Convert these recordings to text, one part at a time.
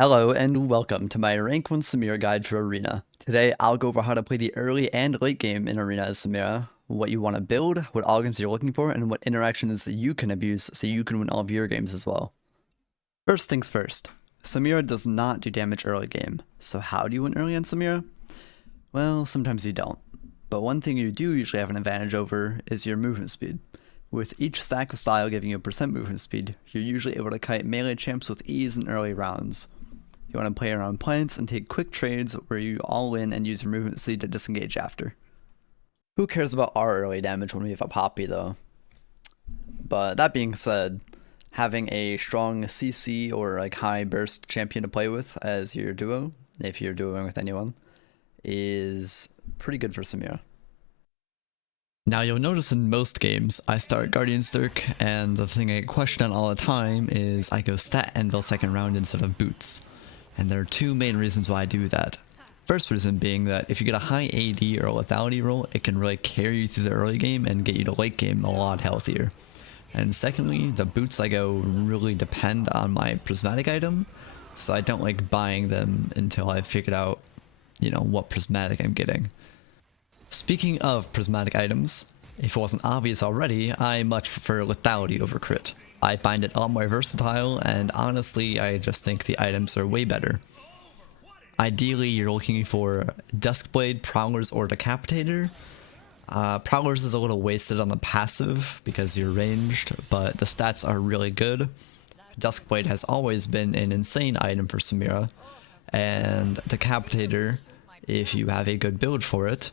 Hello and welcome to my Rank 1 Samira guide for Arena. Today I'll go over how to play the early and late game in Arena as Samira, what you want to build, what items you're looking for, and what interactions you can abuse so you can win all of your games as well. First things first, Samira does not do damage early game, so how do you win early on Samira? Well, sometimes you don't, but one thing you do usually have an advantage over is your movement speed. With each stack of style giving you a percent movement speed, you're usually able to kite melee champs with ease in early rounds. You want to play around plants and take quick trades where you all in and use your movement speed to disengage after. Who cares about our early damage when we have a Poppy though? But that being said, having a strong CC or like high burst champion to play with as your duo, if you're duoing with anyone, is pretty good for Samira. Now you'll notice in most games, I start Guardian's Dirk, and the thing I get questioned on all the time is I go stat Anvil second round instead of boots. And there are two main reasons why I do that. First reason being that if you get a high AD or lethality roll, it can really carry you through the early game and get you to late game a lot healthier. And secondly, the boots I go really depend on my prismatic item, so I don't like buying them until I've figured out, what prismatic I'm getting. Speaking of prismatic items, if it wasn't obvious already, I much prefer lethality over crit. I find it a lot more versatile, and honestly, I just think the items are way better. Ideally, you're looking for Duskblade, Prowlers, or Decapitator. Prowlers is a little wasted on the passive because you're ranged, but the stats are really good. Duskblade has always been an insane item for Samira, and Decapitator, if you have a good build for it,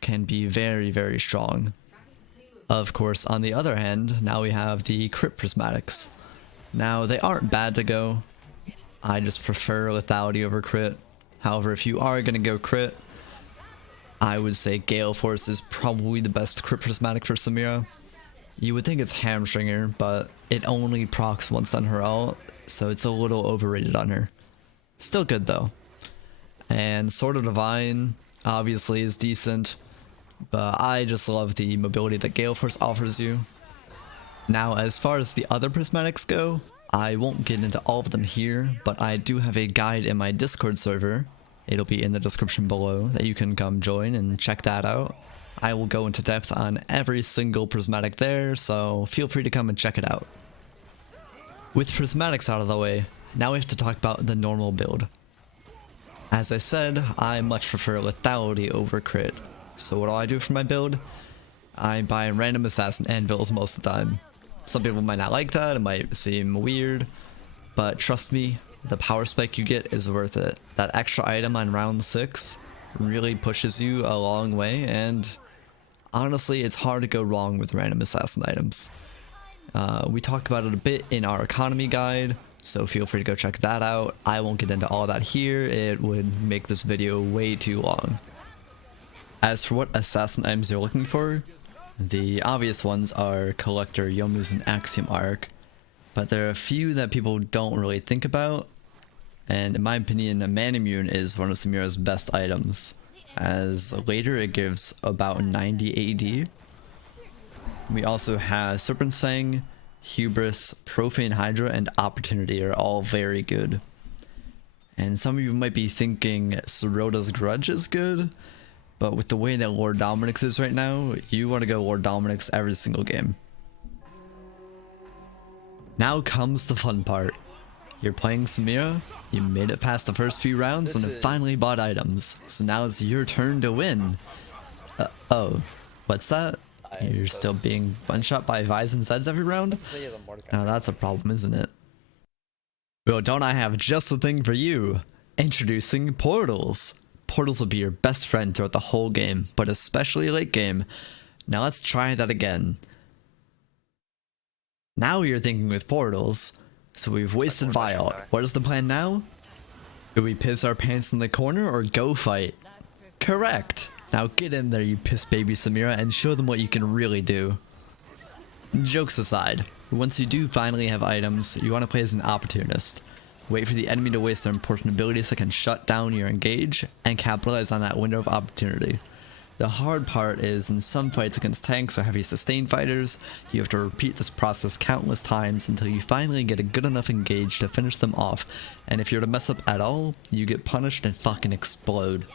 can be very, very strong. Of course, on the other hand, now we have the crit prismatics. Now, they aren't bad to go. I just prefer lethality over crit. However, if you are going to go crit, I would say Gale Force is probably the best crit prismatic for Samira. You would think it's Hamstringer, but it only procs once on her ult, so it's a little overrated on her. Still good though. And Sword of Divine obviously is decent, but I just love the mobility that Gale Force offers you. Now, as far as the other prismatics go, I won't get into all of them here, but I do have a guide in my Discord server. It'll be in the description below that you can come join and check that out. I will go into depth on every single prismatic there, so feel free to come and check it out. With prismatics out of the way, now we have to talk about the normal build. As I said, I much prefer lethality over crit. So what do I do for my build? I buy random assassin anvils most of the time. Some people might not like that, it might seem weird, but trust me, the power spike you get is worth it. That extra item on round 6 really pushes you a long way, and honestly, it's hard to go wrong with random assassin items. We talk about it a bit in our economy guide, so feel free to go check that out. I won't get into all that here, it would make this video way too long. As for what assassin items you're looking for, the obvious ones are Collector, Youmuu's, and Axiom Arc, but there are a few that people don't really think about, and in my opinion, Manimune is one of Samira's best items, as later it gives about 90 AD. We also have Serpent's Fang, Hubris, Profane Hydra, and Opportunity are all very good. And some of you might be thinking Soroda's Grudge is good, but with the way that Lord Dominik's is right now, you want to go Lord Dominik's every single game. Now comes the fun part. You're playing Samira, you made it past the first few rounds and have finally bought items, so now it's your turn to win. Oh, what's that? You're still being one-shot by Vise and Zeds every round? Now that's a problem, isn't it? Well, don't I have just the thing for you? Introducing Portals. Portals will be your best friend throughout the whole game, but especially late game. Now let's try that again. Now you're thinking with Portals, so we've wasted Vial. What is the plan now? Do we piss our pants in the corner or go fight? Correct! Now get in there, you piss baby Samira, and show them what you can really do. Jokes aside, once you do finally have items, you want to play as an opportunist. Wait for the enemy to waste their important abilities that can shut down your engage and capitalize on that window of opportunity. The hard part is in some fights against tanks or heavy sustained fighters, you have to repeat this process countless times until you finally get a good enough engage to finish them off, and if you're to mess up at all, you get punished and fucking explode.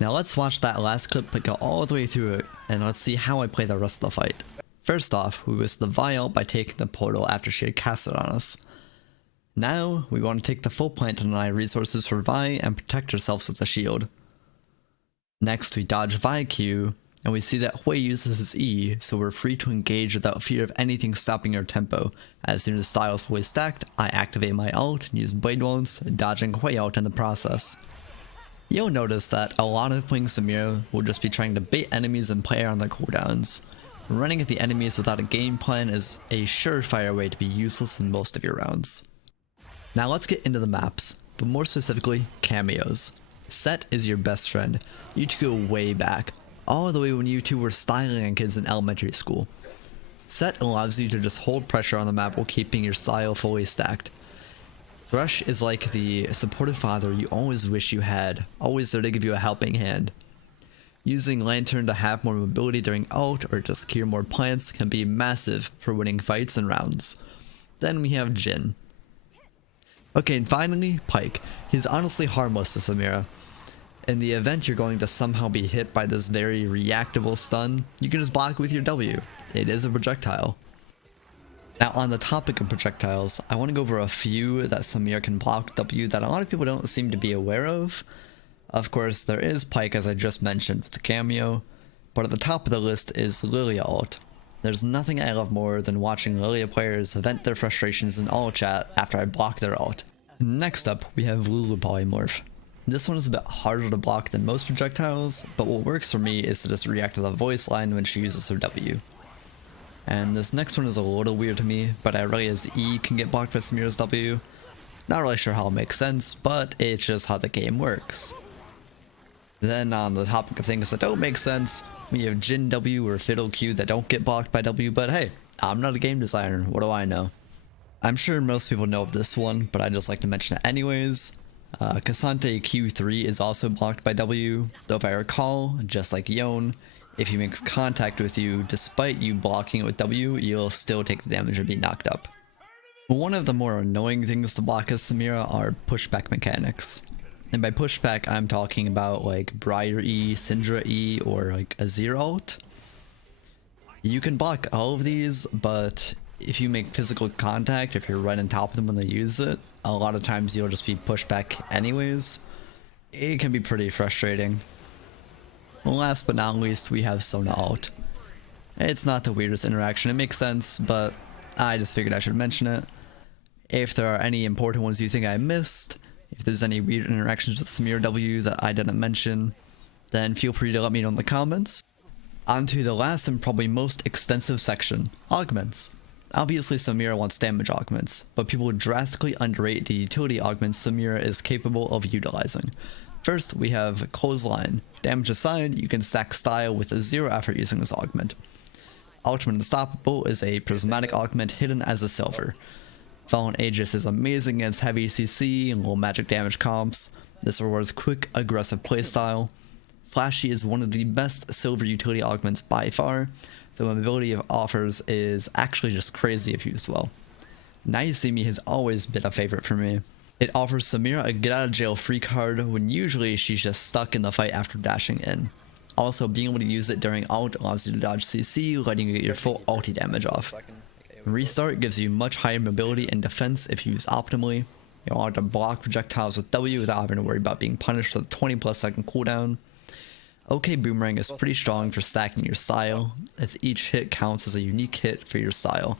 Now let's watch that last clip but go all the way through it, and let's see how I play the rest of the fight. First off, we missed the Vi ult by taking the portal after she had cast it on us. Now, we want to take the full plant to deny resources for Vi and protect ourselves with the shield. Next, we dodge Vi Q, and we see that Hui uses his E, so we're free to engage without fear of anything stopping our tempo. As soon as style is fully stacked, I activate my ult and use Blade Wounds, dodging Hui ult in the process. You'll notice that a lot of playing Samira will just be trying to bait enemies and play around their cooldowns. Running at the enemies without a game plan is a surefire way to be useless in most of your rounds. Now let's get into the maps, but more specifically, cameos. Set is your best friend. You two go way back, all the way when you two were styling kids in elementary school. Set allows you to just hold pressure on the map while keeping your style fully stacked. Thresh is like the supportive father you always wish you had, always there to give you a helping hand. Using Lantern to have more mobility during ult or to secure more plants can be massive for winning fights and rounds. Then we have Jhin. Okay, and finally, Pyke. He's honestly harmless to Samira. In the event you're going to somehow be hit by this very reactable stun, you can just block it with your W. It is a projectile. Now on the topic of projectiles, I want to go over a few that Samira can block W that a lot of people don't seem to be aware of. Of course, there is Pyke as I just mentioned with the cameo, but at the top of the list is Lilia ult. There's nothing I love more than watching Lilia players vent their frustrations in all chat after I block their ult. Next up, we have Lulu Polymorph. This one is a bit harder to block than most projectiles, but what works for me is to just react to the voice line when she uses her W. And this next one is a little weird to me, but I realize E can get blocked by Samira's W. Not really sure how it makes sense, but it's just how the game works. Then on the topic of things that don't make sense, we have Jhin W or Fiddle Q that don't get blocked by W, but hey, I'm not a game designer, what do I know? I'm sure most people know of this one, but I just like to mention it anyways. Cassante Q3 is also blocked by W, though if I recall, just like Yone, if he makes contact with you, despite you blocking it with W, you'll still take the damage and be knocked up. One of the more annoying things to block as Samira are pushback mechanics. And by pushback, I'm talking about like Briar E, Syndra E, or like Azir ult. You can block all of these, but if you make physical contact, if you're right on top of them when they use it, a lot of times you'll just be pushed back anyways. It can be pretty frustrating. Last but not least, we have Sona ult. It's not the weirdest interaction, it makes sense, but I just figured I should mention it. If there are any important ones you think I missed, if there's any weird interactions with Samira W that I didn't mention, then feel free to let me know in the comments. On to the last and probably most extensive section, augments. Obviously Samira wants damage augments, but people drastically underrate the utility augments Samira is capable of utilizing. First, we have Clothesline. Damage aside, you can stack style with 0 effort using this augment. Ultimate Unstoppable is a prismatic augment hidden as a silver. Fallen Aegis is amazing against heavy CC and low magic damage comps. This rewards quick, aggressive playstyle. Flashy is one of the best silver utility augments by far. The mobility it offers is actually just crazy if used well. Now You See Me has always been a favorite for me. It offers Samira a get out of jail free card when usually she's just stuck in the fight after dashing in. Also, being able to use it during ult allows you to dodge CC, letting you get your full ulti damage off. Restart gives you much higher mobility and defense if used optimally. You'll have to block projectiles with W without having to worry about being punished with a 20+ second cooldown. OK Boomerang is pretty strong for stacking your style, as each hit counts as a unique hit for your style.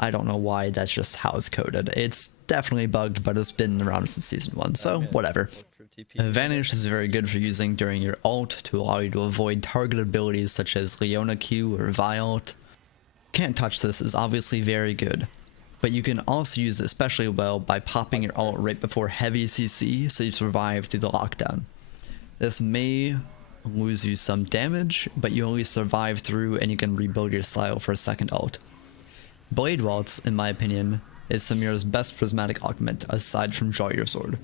I don't know why that's just how it's coded. It's definitely bugged, but it's been around since season 1, so whatever. Vanish is very good for using during your ult to allow you to avoid target abilities such as Leona Q or Vi ult. Can't Touch This is obviously very good, but you can also use it especially well by popping your ult right before heavy CC so you survive through the lockdown. This may lose you some damage, but you only survive through and you can rebuild your style for a second ult. Blade Waltz, in my opinion, is Samira's best prismatic augment aside from Draw Your Sword.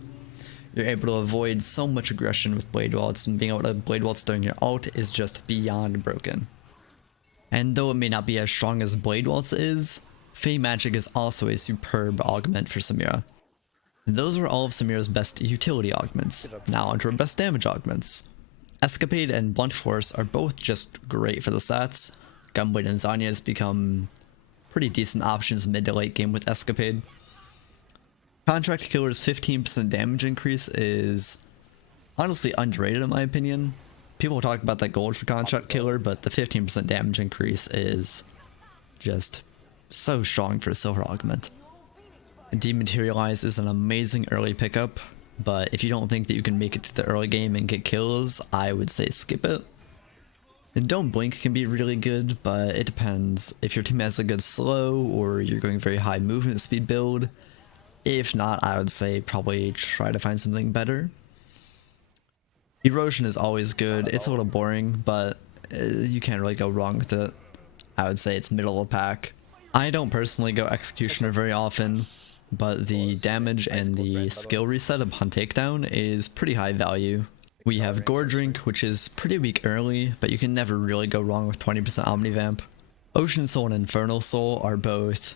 You're able to avoid so much aggression with Blade Waltz, and being able to Blade Waltz during your ult is just beyond broken. And though it may not be as strong as Blade Waltz is, Fey Magic is also a superb augment for Samira. And those were all of Samira's best utility augments. Now onto her best damage augments. Escapade and Blunt Force are both just great for the stats. Gunblade and Zanya's become pretty decent options mid to late game with Escapade. Contract Killer's 15% damage increase is honestly underrated in my opinion. People talk about that gold for Contract Killer, but the 15% damage increase is just so strong for a silver augment. Dematerialize is an amazing early pickup, but if you don't think that you can make it to the early game and get kills, I would say skip it. And Don't Blink can be really good, but it depends if your team has a good slow or you're going very high movement speed build. If not, I would say probably try to find something better. Erosion is always good. It's a little boring, but you can't really go wrong with it. I would say it's middle of the pack. I don't personally go Executioner very often, but the damage and the skill reset upon takedown is pretty high value. We have Gore Drink, which is pretty weak early, but you can never really go wrong with 20% Omnivamp. Ocean Soul and Infernal Soul are both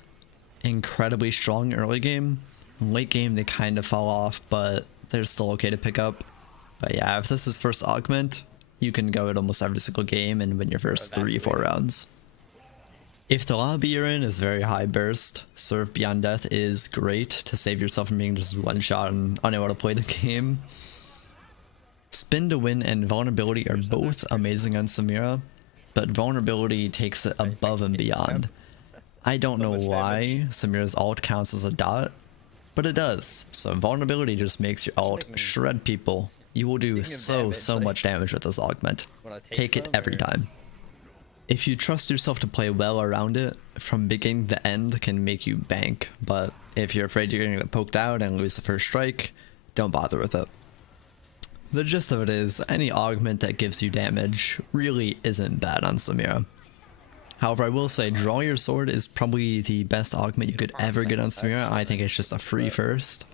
incredibly strong early game. Late game they kind of fall off, but they're still okay to pick up. But yeah, if this is first augment, you can go it almost every single game and win your first 3-4 rounds. If the lobby you're in is very high burst, Serve Beyond Death is great to save yourself from being just one shot and unable to play the game. Spin to Win and Vulnerability are both amazing on Samira, but Vulnerability takes it above and beyond. I don't know why Samira's ult counts as a dot, but it does. So Vulnerability just makes your ult shred people. You will do so much damage with this augment. Take it every time. If you trust yourself to play well around it, from beginning to end can make you bank, but if you're afraid you're going to get poked out and lose the first strike, don't bother with it. The gist of it is, any augment that gives you damage really isn't bad on Samira. However, I will say Draw Your Sword is probably the best augment you could ever get on Samira. I think it's just a free first.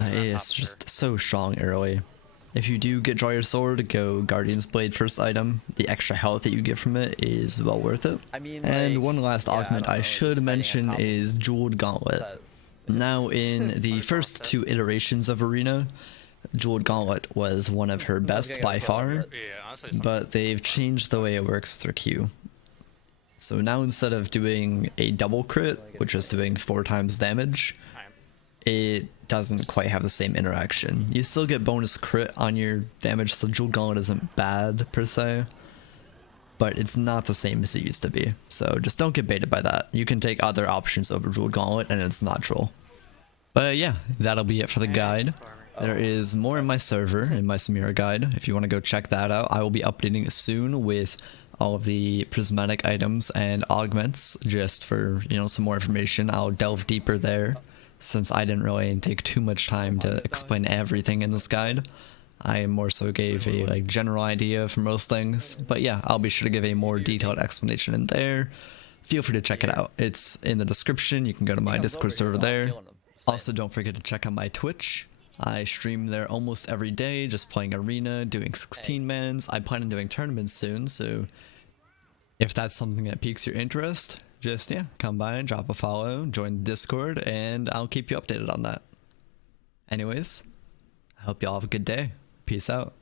It's just so strong early. If you do get Draw Your Sword, go Guardian's Blade first item. The extra health that you get from it is well worth it. And one last augment I should mention is Jeweled Gauntlet. Now in the first 2 iterations of Arena, Jeweled Gauntlet was one of her best by far, but they've changed the way it works through Q. So now instead of doing a double crit, which is doing 4 times damage, it doesn't quite have the same interaction. You still get bonus crit on your damage, so Jeweled Gauntlet isn't bad per se, but it's not the same as it used to be. So just don't get baited by that. You can take other options over Jeweled Gauntlet and it's not troll. But yeah, that'll be it for the guide. There is more in my server, in my Samira guide. If you want to go check that out, I will be updating it soon with all of the prismatic items and augments, just for, you know, some more information. I'll delve deeper there, since I didn't really take too much time to explain everything in this guide. I more so gave a general idea for most things, but yeah, I'll be sure to give a more detailed explanation in there. Feel free to check it out. It's in the description. You can go to my Discord server there. Also, don't forget to check out my Twitch. I stream there almost every day, just playing Arena, doing 16-mans. I plan on doing tournaments soon, so if that's something that piques your interest, just, yeah, come by and drop a follow, join the Discord, and I'll keep you updated on that. Anyways, I hope y'all have a good day. Peace out.